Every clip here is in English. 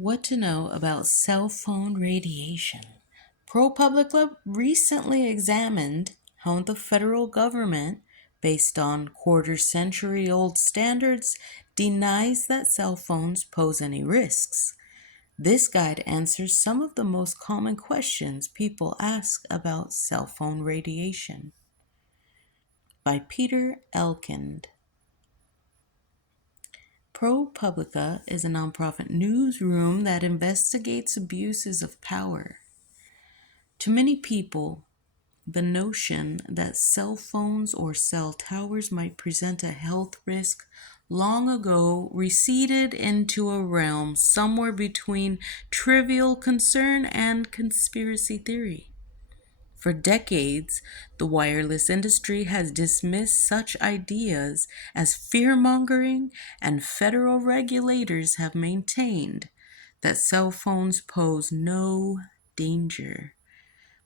What to know about cell phone radiation. ProPublica recently examined how the federal government, based on quarter-century-old standards, denies that cell phones pose any risks. This guide answers some of the most common questions people ask about cell phone radiation. By Peter Elkind. ProPublica is a nonprofit newsroom that investigates abuses of power. To many people, the notion that cell phones or cell towers might present a health risk long ago receded into a realm somewhere between trivial concern and conspiracy theory. For decades, the wireless industry has dismissed such ideas as fear-mongering, and federal regulators have maintained that cell phones pose no danger.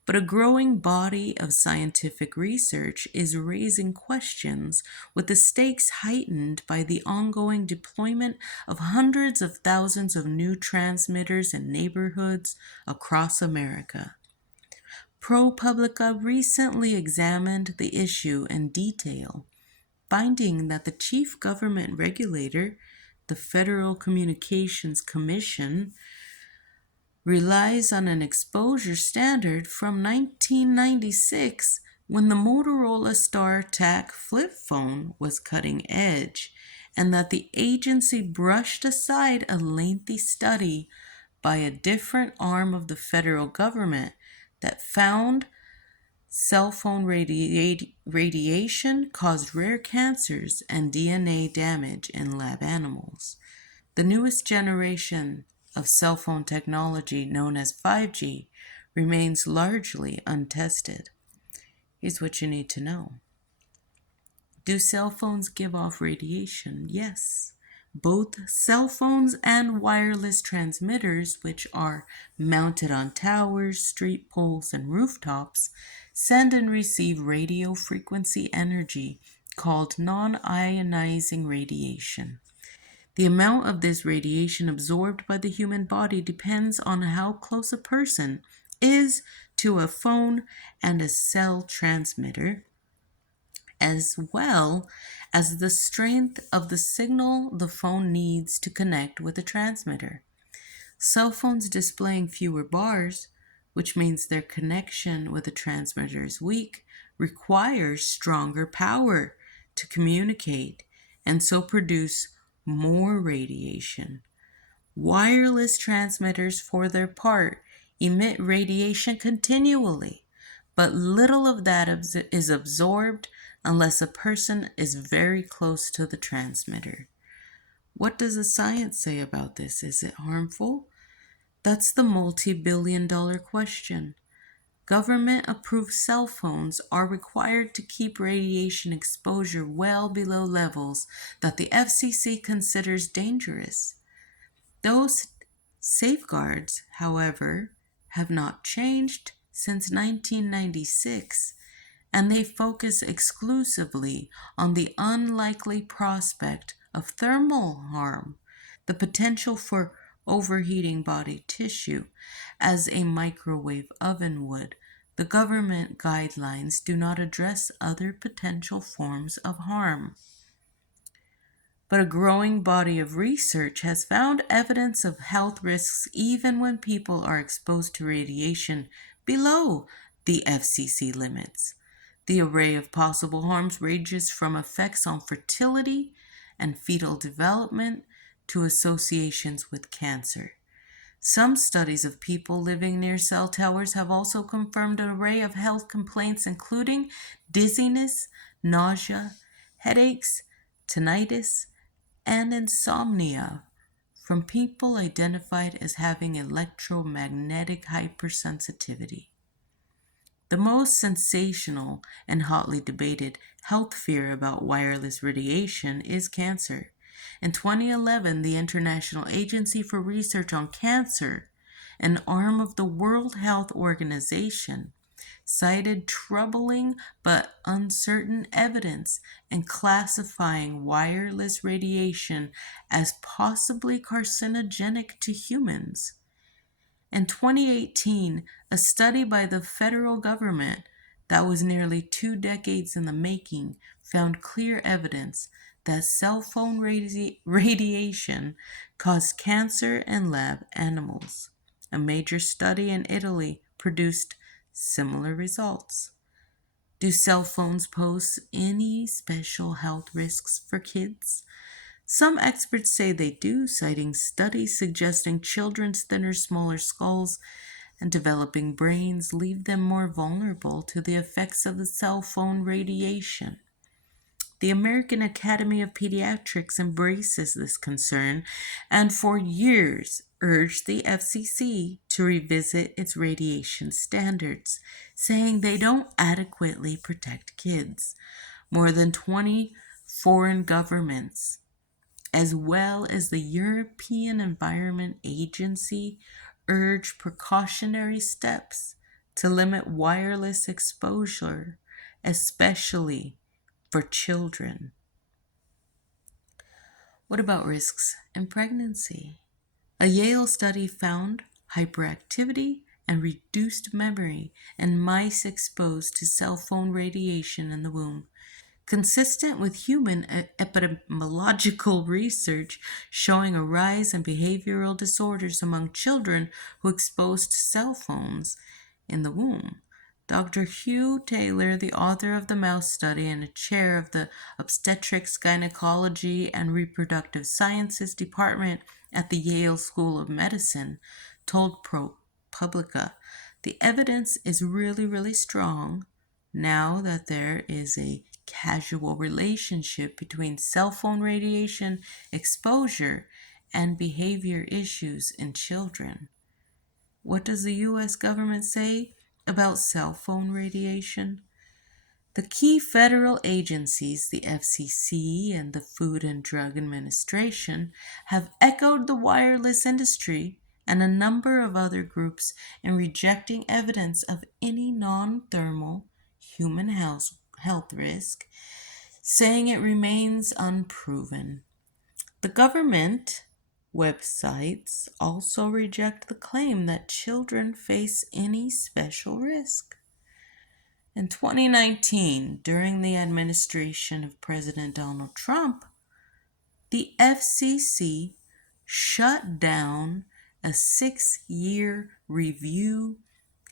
But a growing body of scientific research is raising questions, with the stakes heightened by the ongoing deployment of hundreds of thousands of new transmitters in neighborhoods across America. ProPublica recently examined the issue in detail, finding that the chief government regulator, the Federal Communications Commission, relies on an exposure standard from 1996 when the Motorola StarTAC flip phone was cutting edge, and that the agency brushed aside a lengthy study by a different arm of the federal government that found cell phone radiation caused rare cancers and DNA damage in lab animals. The newest generation of cell phone technology, known as 5G, remains largely untested. Here's what you need to know. Do cell phones give off radiation? Yes. Both cell phones and wireless transmitters, which are mounted on towers, street poles, and rooftops, send and receive radio frequency energy called non-ionizing radiation. The amount of this radiation absorbed by the human body depends on how close a person is to a phone and a cell transmitter, as well as the strength of the signal the phone needs to connect with the transmitter. Cell phones displaying fewer bars, which means their connection with the transmitter is weak, requires stronger power to communicate and so produce more radiation. Wireless transmitters, for their part, emit radiation continually, but little of that is absorbed unless a person is very close to the transmitter. What does the science say about this? Is it harmful? That's the multi-billion-dollar question. Government-approved cell phones are required to keep radiation exposure well below levels that the FCC considers dangerous. Those safeguards, however, have not changed since 1996, and they focus exclusively on the unlikely prospect of thermal harm, the potential for overheating body tissue, as a microwave oven would. The government guidelines do not address other potential forms of harm. But a growing body of research has found evidence of health risks even when people are exposed to radiation below the FCC limits. The array of possible harms ranges from effects on fertility and fetal development to associations with cancer. Some studies of people living near cell towers have also confirmed an array of health complaints, including dizziness, nausea, headaches, tinnitus, and insomnia from people identified as having electromagnetic hypersensitivity. The most sensational and hotly debated health fear about wireless radiation is cancer. In 2011, the International Agency for Research on Cancer, an arm of the World Health Organization, cited troubling but uncertain evidence and classifying wireless radiation as possibly carcinogenic to humans. In 2018, a study by the federal government that was nearly 2 decades in the making found clear evidence that cell phone radiation caused cancer in lab animals. A major study in Italy produced similar results. Do cell phones pose any special health risks for kids? Some experts say they do, citing studies suggesting children's thinner, smaller skulls and developing brains leave them more vulnerable to the effects of the cell phone radiation. The American Academy of Pediatrics embraces this concern and for years urged the FCC to revisit its radiation standards, saying they don't adequately protect kids. More than 20 foreign governments, as well as the European Environment Agency, urge precautionary steps to limit wireless exposure, especially for children. What about risks in pregnancy? A Yale study found hyperactivity and reduced memory in mice exposed to cell phone radiation in the womb, consistent with human epidemiological research showing a rise in behavioral disorders among children who exposed to cell phones in the womb. Dr. Hugh Taylor, the author of the mouse study and a chair of the Obstetrics, Gynecology, and Reproductive Sciences Department at the Yale School of Medicine, told ProPublica, the evidence is really strong now that there is a causal relationship between cell phone radiation exposure and behavior issues in children. What does the U.S. government say about cell phone radiation? The key federal agencies, the FCC and the Food and Drug Administration, have echoed the wireless industry and a number of other groups in rejecting evidence of any non-thermal human health risk, saying it remains unproven. The government websites also reject the claim that children face any special risk. In 2019, during the administration of President Donald Trump, the FCC shut down a 6-year review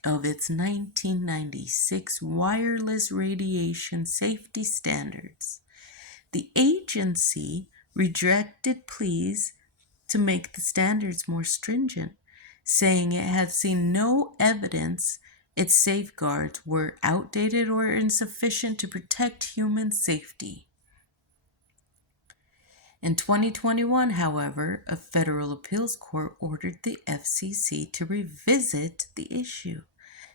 of its 1996 wireless radiation safety standards. The agency rejected pleas to make the standards more stringent, saying it had seen no evidence its safeguards were outdated or insufficient to protect human safety. In 2021, however, a federal appeals court ordered the FCC to revisit the issue,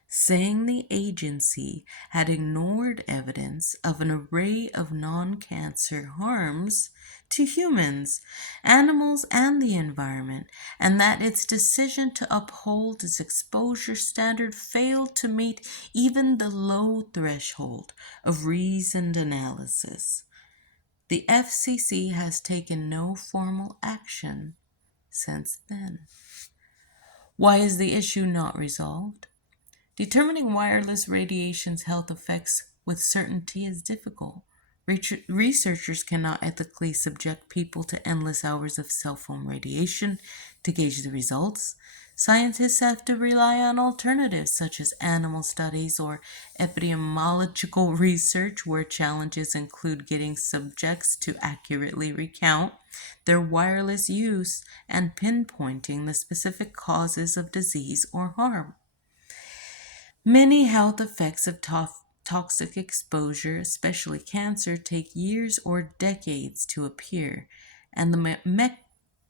saying the agency had ignored evidence of an array of non-cancer harms to humans, animals, and the environment, and that its decision to uphold its exposure standard failed to meet even the low threshold of reasoned analysis. The FCC has taken no formal action since then. Why is the issue not resolved? Determining wireless radiation's health effects with certainty is difficult. Researchers cannot ethically subject people to endless hours of cell phone radiation to gauge the results. Scientists have to rely on alternatives such as animal studies or epidemiological research, where challenges include getting subjects to accurately recount their wireless use and pinpointing the specific causes of disease or harm. Many health effects of toxic exposure, especially cancer, take years or decades to appear, and the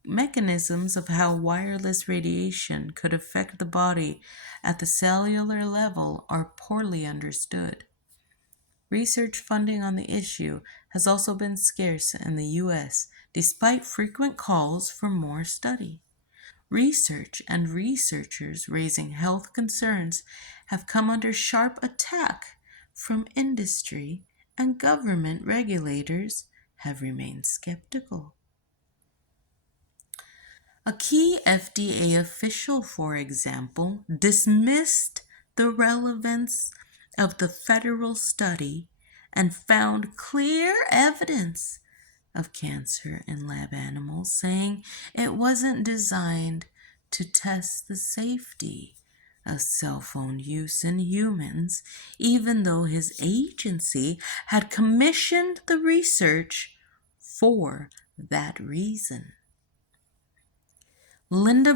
mechanisms of how wireless radiation could affect the body at the cellular level are poorly understood. Research funding on the issue has also been scarce in the U.S., despite frequent calls for more study. Research and researchers raising health concerns have come under sharp attack from industry, and government regulators have remained skeptical. A key FDA official, for example, dismissed the relevance of the federal study and found clear evidence of cancer in lab animals, saying it wasn't designed to test the safety of cell phone use in humans, even though his agency had commissioned the research for that reason. Linda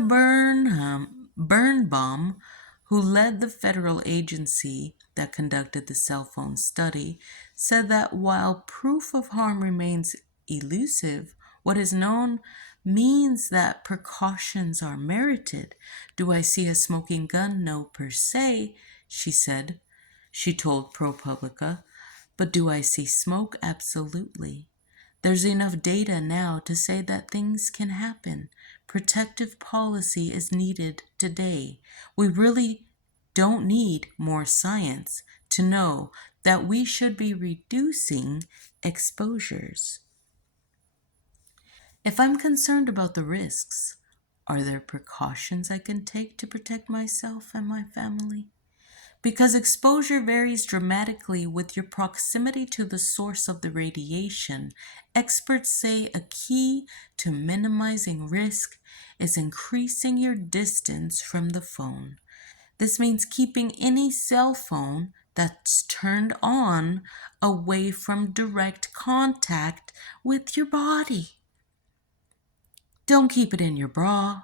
Birnbaum, who led the federal agency that conducted the cell phone study, said that while proof of harm remains elusive, what is known means that precautions are merited. Do I see a smoking gun? No, per se, she said. She told ProPublica. But do I see smoke? Absolutely. There's enough data now to say that things can happen. Protective policy is needed today. We really don't need more science to know that we should be reducing exposures. If I'm concerned about the risks, are there precautions I can take to protect myself and my family? Because exposure varies dramatically with your proximity to the source of the radiation, experts say a key to minimizing risk is increasing your distance from the phone. This means keeping any cell phone that's turned on away from direct contact with your body. Don't keep it in your bra,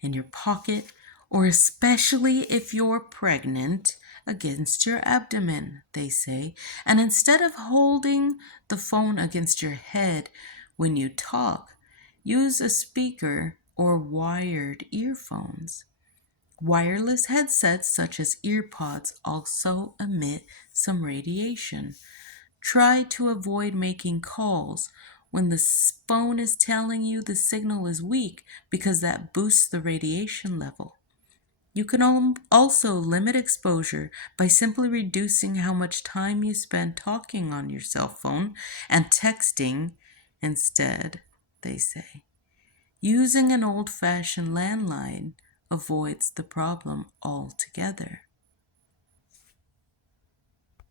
in your pocket, or especially if you're pregnant, against your abdomen, they say. And instead of holding the phone against your head when you talk, use a speaker or wired earphones. Wireless headsets such as EarPods also emit some radiation. Try to avoid making calls when the phone is telling you the signal is weak because that boosts the radiation level. You can also limit exposure by simply reducing how much time you spend talking on your cell phone and texting instead, they say. Using an old-fashioned landline avoids the problem altogether.